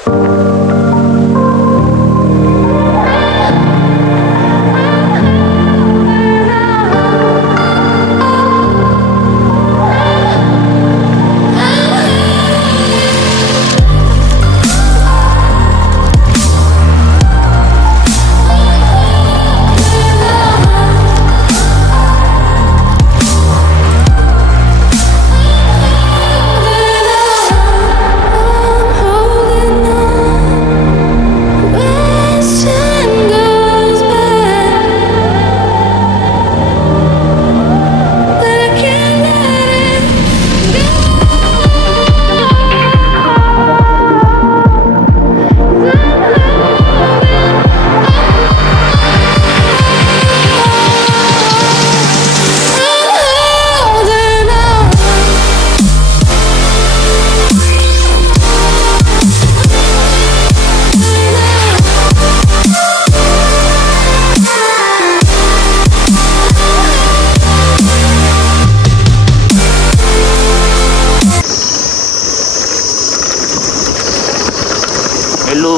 Hello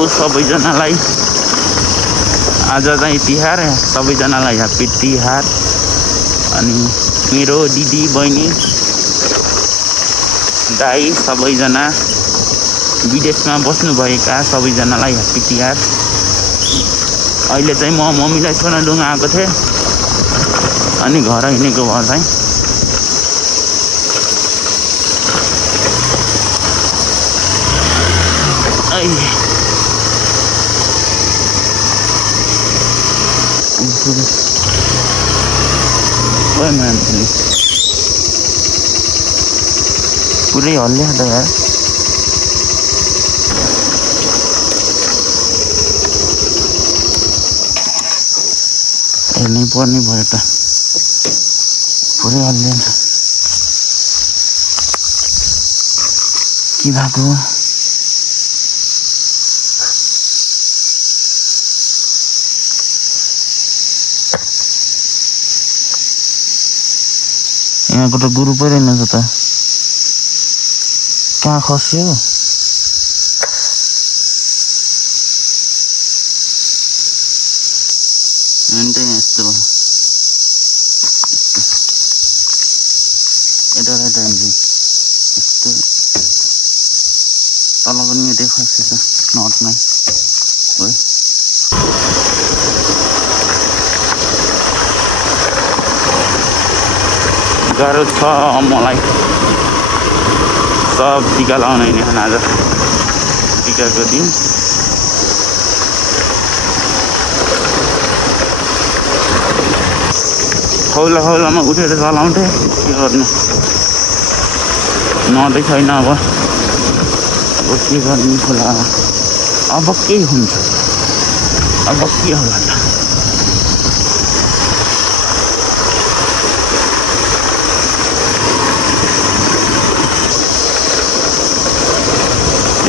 सबैजनालाई, आज चाहिँ तिहार, सबैजनालाई ह्याप्पी तिहार। अनि मेरो दिदी बहिनी दाइ सबैजना विदेशमा बस्नुभएका सबैजनालाई ह्याप्पी तिहार। अहिले चाहिँ म मम्मीलाई सोनालुङा आएको थिएँ, अनि घर हिँडेको भएर चाहिँ पुरै हल्ल्या त यार। हेर्नै पर्ने भयो त, पुरै हल्ल्या के भएको। यहाँको त गुरु पो रहेन त, कहाँ खस्यो? अन्त यस्तो भयो, यता यस्तो तल पनि यतै खसेछ नटमा। गाह्रो छ मलाई सब टिका लाउन हिँडेछन् आज, टिकाको दिन। खौलामा उठेर चलाउँथे, के गर्नु, नदै छैन। अब के गर्नु खोला, अब के हुन्छ, अब के होला त।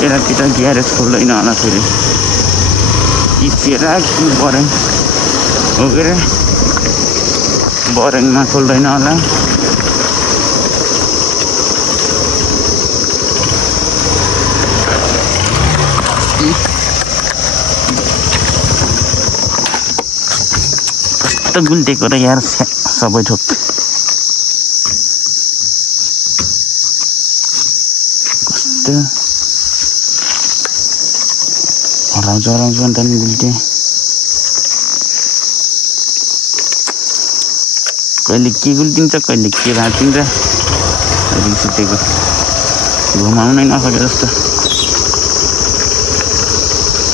यतातिर ग्यारेज खोल्दैन होला फेरि, किचेर कि बरेङ हो के अरे, बरेङमा खोल्दैन होला। कस्तो गुल्टेको र यार सबै ठोक। कस्तो हराउँछ अन्त नि गुल्टे। कहिले के गुल्टिन्छ, कहिले के भाँचिन्छ, रिस उठेको घुमाउनै नसके जस्तो।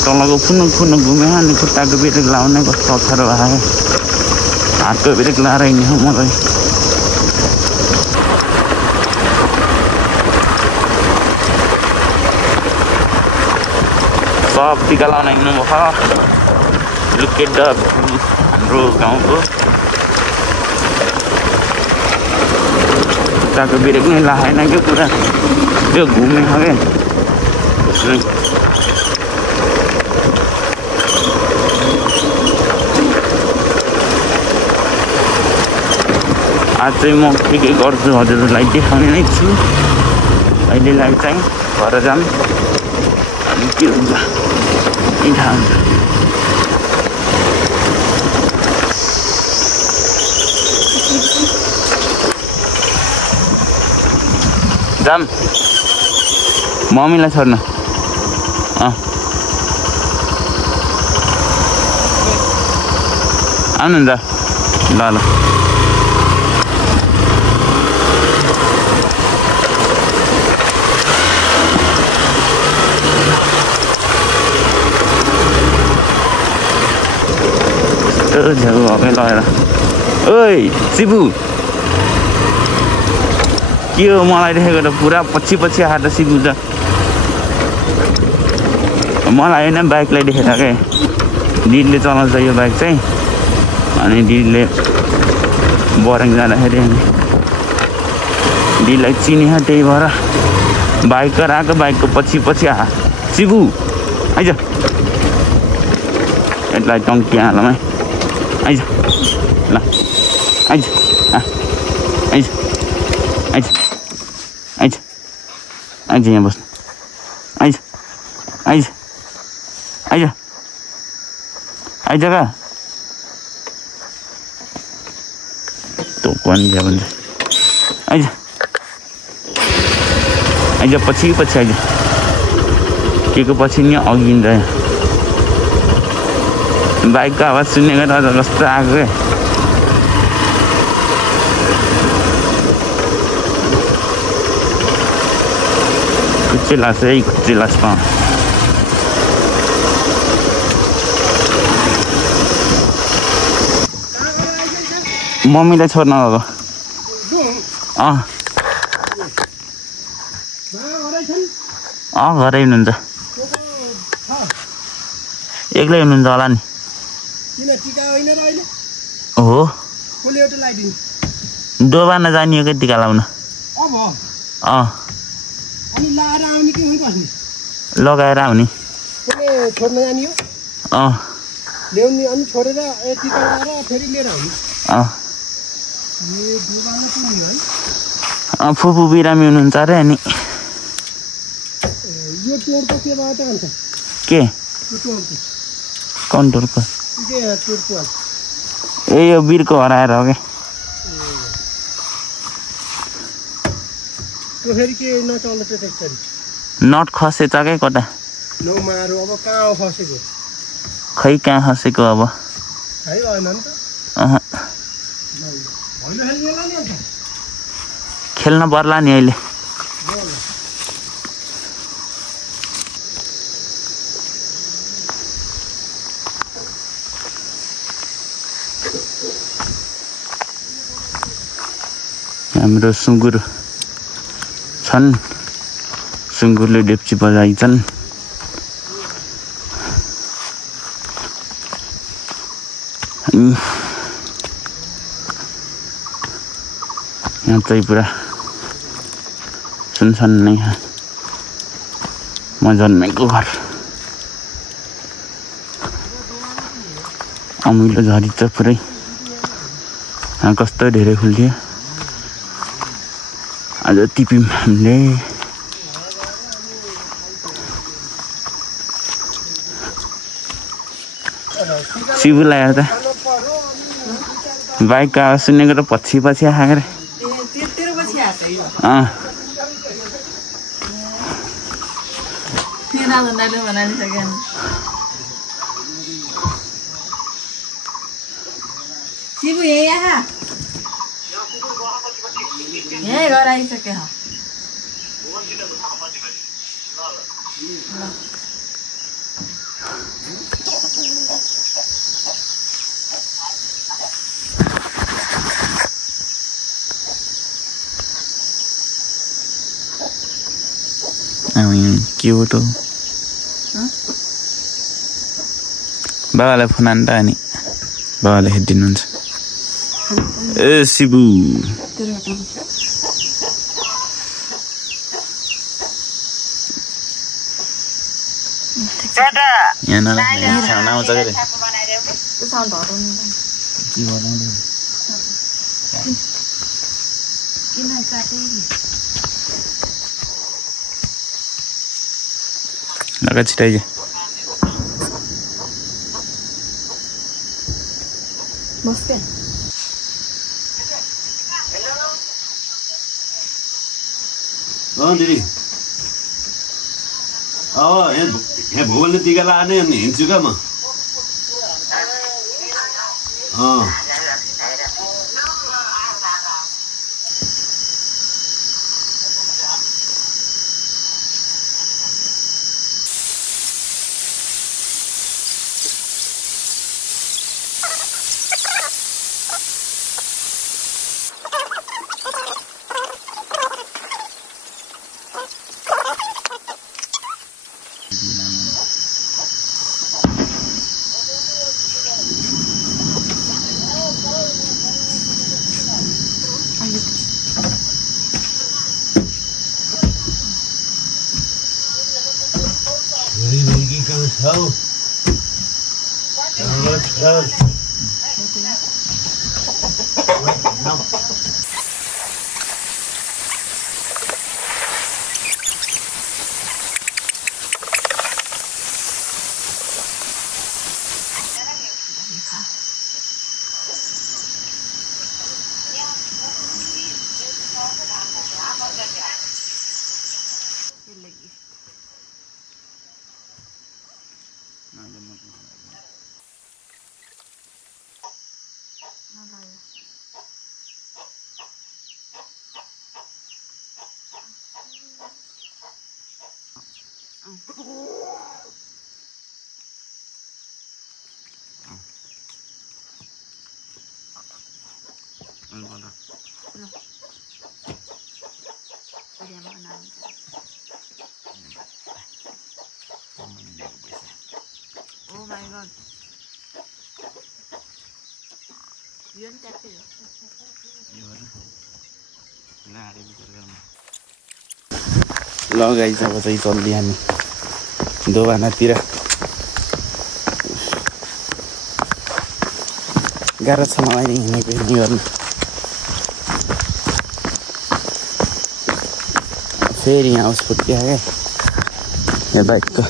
तलको फुनु घुम्यो, अनि खुट्टाको ब्रेक लाउनै कस्तो अप्ठ्यारो आयो। हातको ब्रेक लाएर हिँड्ने हो मलाई। सब टिका लाउन हिँड्नु भयो। लुक एट द भ्यू हाम्रो गाउँको। खुट्टाको ब्रेक नै लाएन क्या, पुरा त्यो घुमेको क्या। आज चाहिँ म के गर्छु हजुरहरूलाई देखाउने नै छु। अहिलेलाई चाहिँ घर जाम, के हुन्छ नि थाहा हुन्छ जाम मम्मीलाई छोड्न आउनुहुन्छ ल ल झ्याउ भएकै लगेर ओइ शिबु के हो मलाई देखेको त पुरा पछि पछि आएर त शिबु त मलाई होइन बाइकलाई देखेर क्या दिदीले चलाउँछ यो बाइक चाहिँ अनि दिदीले बरङ जाँदाखेरि दिदीलाई चिनिहा त्यही भएर बाइक आएको बाइकको पछि पछि आ शिबु आइज यसलाई टङ्किहालौँ है आइज ल आइज आइज आइज आइज आइज यहाँ बस्नु आइज आइज आइज आइज का तो कौन जा बंद आइज आइज पछि पछि आइज के को पछि नि अघि रह्यो बाइकको आवाज सुनेको त कस्तो आएको क्या खुच्ची लाग्छ है खुच्ची लाग्छ मम्मीलाई छोड्न गएको घरै हुनुहुन्छ एक्लै हुनुहुन्छ होला नि हो डोबा नजानियो क्या टिका लाउन लगाएर आउने फुपू बिरामी हुनुहुन्छ अरे अनि के कन्टोरको ए यो बिरको हराएर हो क्या नट खसेछ क्या कता खै कहाँ खसेको अब खेल्न पर्ला नि अहिले हाम्रो सुँगुर छन् सुँगुरले डेप्ची बजाइछन् यहाँ चाहिँ पुरा सुनसान नै म जन्मेको घर अमिलो झरी छ पुरै यहाँ कस्तो धेरै फुल्थ्यो आज टिप्यौँ हामीले शिवलाई हेर्दा बाइकको आवाज सुनेको त पछि पछि आएको रे शिवु यहाँ घर आइसक्यो के हो त बाबालाई फोन आन त अनि बाबाले हेरिदिनुहुन्छ ए शिबु यहाँ नराख्ने छाउन आउँछ के लगा छिटाइए बस्ते दिदी यहाँ भुवनले टिका लाने अनि हिँड्छु क्या म Oh my god. Yun tapi yo. ल गाइस अब चाहिँ चल्दी हामी दोभानातिर गाह्रो छ मलाई हिँडेको हिँड्ने गर्नु फेरि यहाँ हाउस फुट्यो क्या यहाँ बाइकको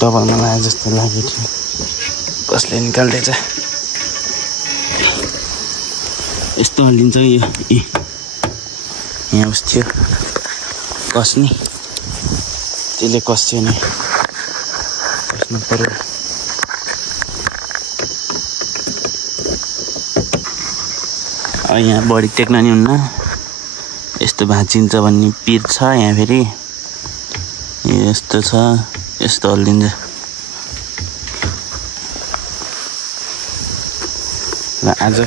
डबलमा लाग्यो जस्तो लाग्यो थियो कसले निकाल्दैछ यस्तो हल्लिन्छ यो यहाँ उस थियो कस्ने त्यसले कस्यो नि कस्नु पर्यो यहाँ बढी टेक्न नि हुन्न यस्तो भाँचिन्छ भन्ने पिर छ यहाँ फेरि यस्तो छ यस्तो हल्लिन्छ ल आज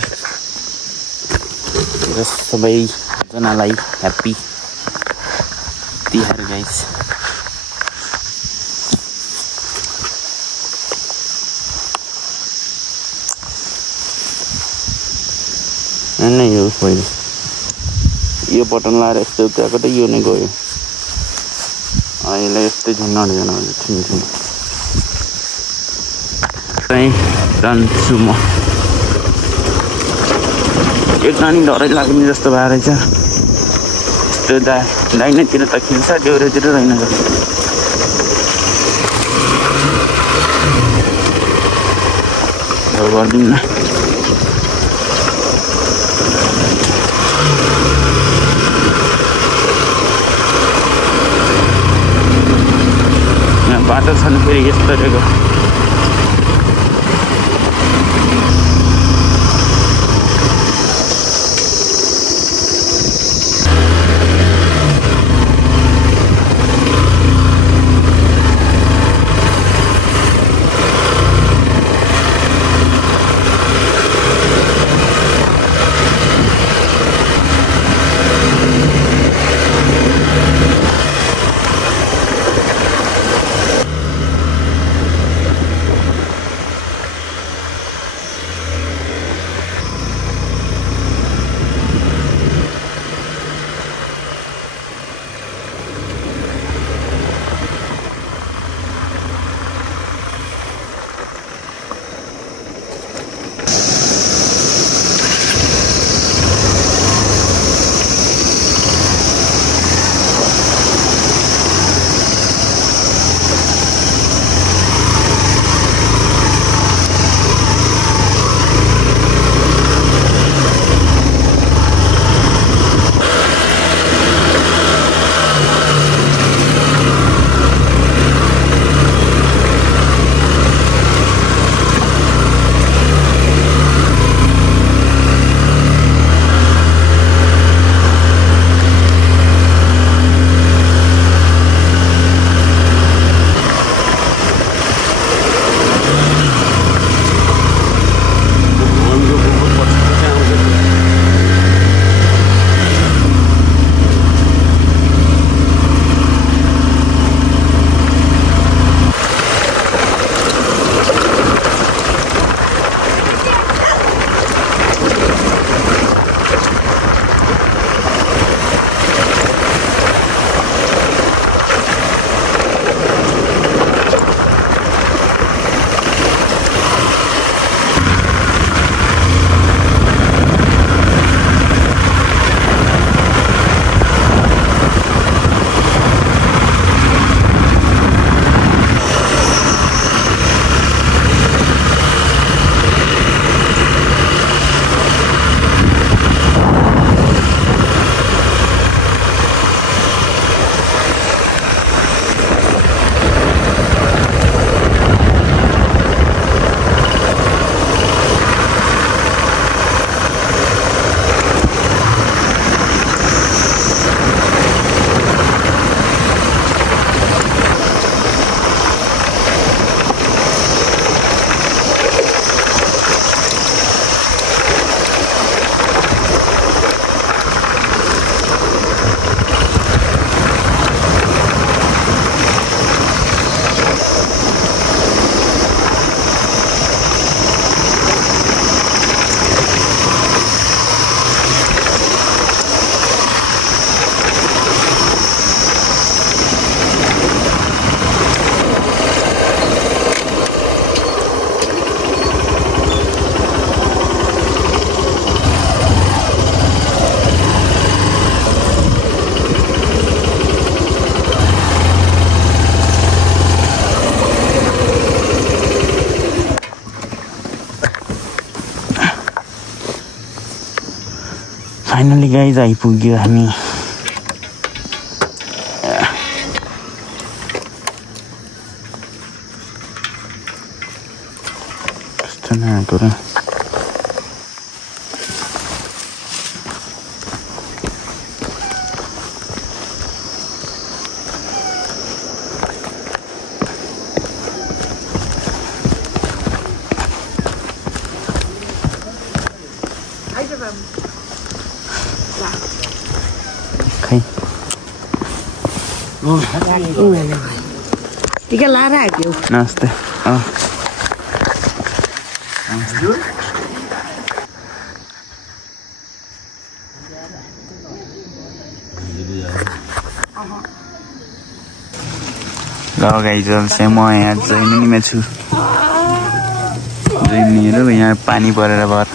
सबैजनालाई ह्याप्पी तिहार गाइस नै हो पहिलो यो बटन लाएर यस्तो उताको त यो नै गयो अहिले यस्तै झुन्ड ठुलो चाहिँ जान्छु म एक नानी डरै लाग्ने जस्तो भएर रहेछ यस्तो दाहिनेतिर त खिल्छ देउरेतिर रहेन गरिदिउँ न यहाँ बाटो छन् फेरि यस्तो रहेको फाइनली गाइज आइपुग्यो हामी कस्तो नआएको र टीका लाएर आइपुग्यो नमस्ते ल गाइज चाहिँ म यहाँ जैमिनीमा छु जैमिनीहरू यहाँ पानी परेर भर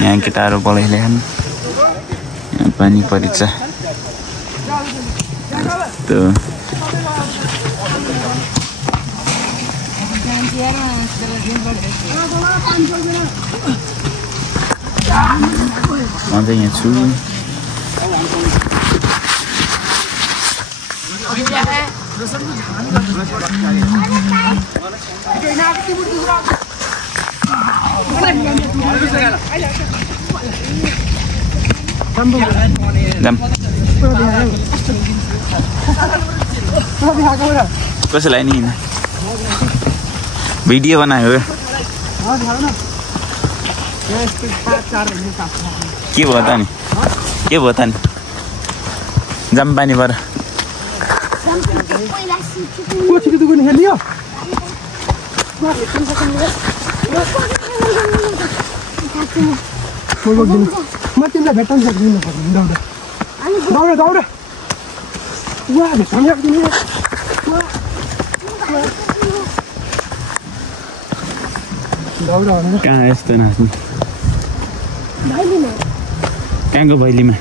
यहाँ केटाहरू बोलाइले यहाँ पानी परिछ म चाहिँ यहाँ छु कसैलाई नि भिडियो बनायो के भयो त नि जाम पानी पर म तिमीलाई भेट्न सक्दिनँ दौड दौड कहाँ यस्तो नाच्नु कहाँको भैलीमा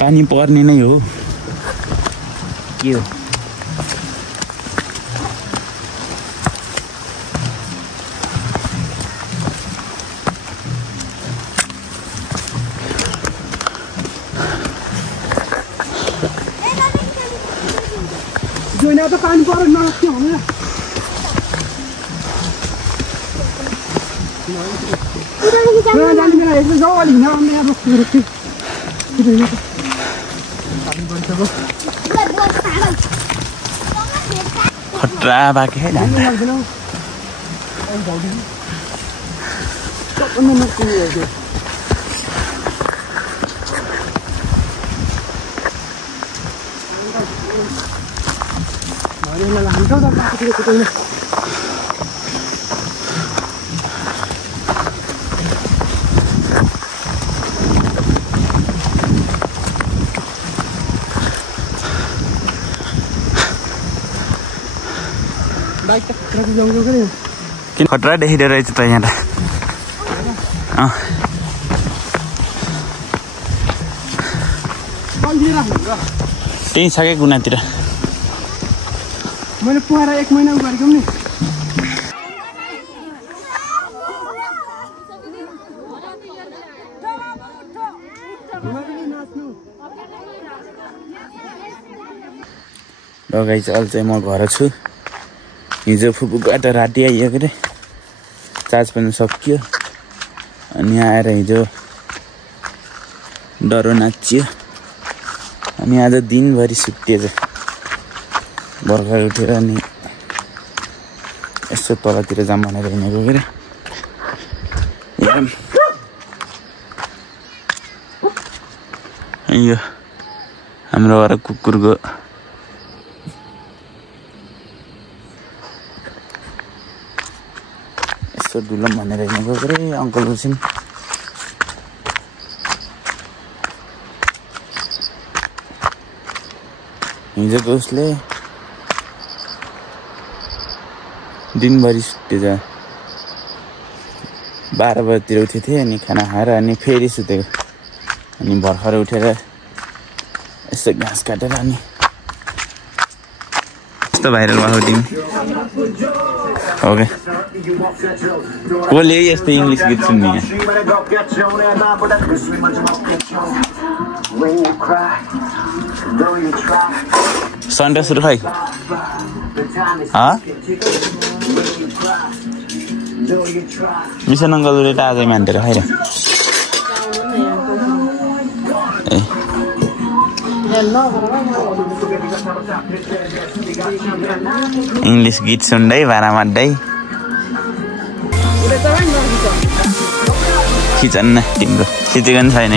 पानी पर्ने नै हो के हो जोइना त पानी पर नक्यो भने खतरा बाँकी है किन खतरा देखिँदो रहेछ त यहाँ त त्यही छ क्या गुनातिर मैले पुहारा 1 महिना गरेको नि ल गाइस अहिले चाहिँ म घर छु हिजो फुपूबाट राति आइयो के चार्ज पनि सकियो अनि यहाँ आएर हिजो डरो नाच्यो अनि आज दिनभरि सुत्यो भर्खर उठेर अनि यसो तलतिर जाम भनेर हिँडेको के यो हाम्रो घर कुकुरको यसो डुलम भनेर हिँडेको के अङ्कल हुसेन हिजोको उसले दिनभरि सुत्यो 12 बजीतिर उठेको थिएँ अनि खाना खाएर अनि फेरि सुतेको अनि भर्खर उठेर यसो घाँस काटेर अनि यस्तो भाइरल भएको तिमी ओके कसले यस्तो इङ्ग्लिस गीत सुन्ने सन्डे सुरु खै मिसन अङ्कलले त आजै मान्टेर खाइर इंग्लिश गीत सुन्दै भाडा माड्दै खिचन्न तिम्रो खिचेको नि छैन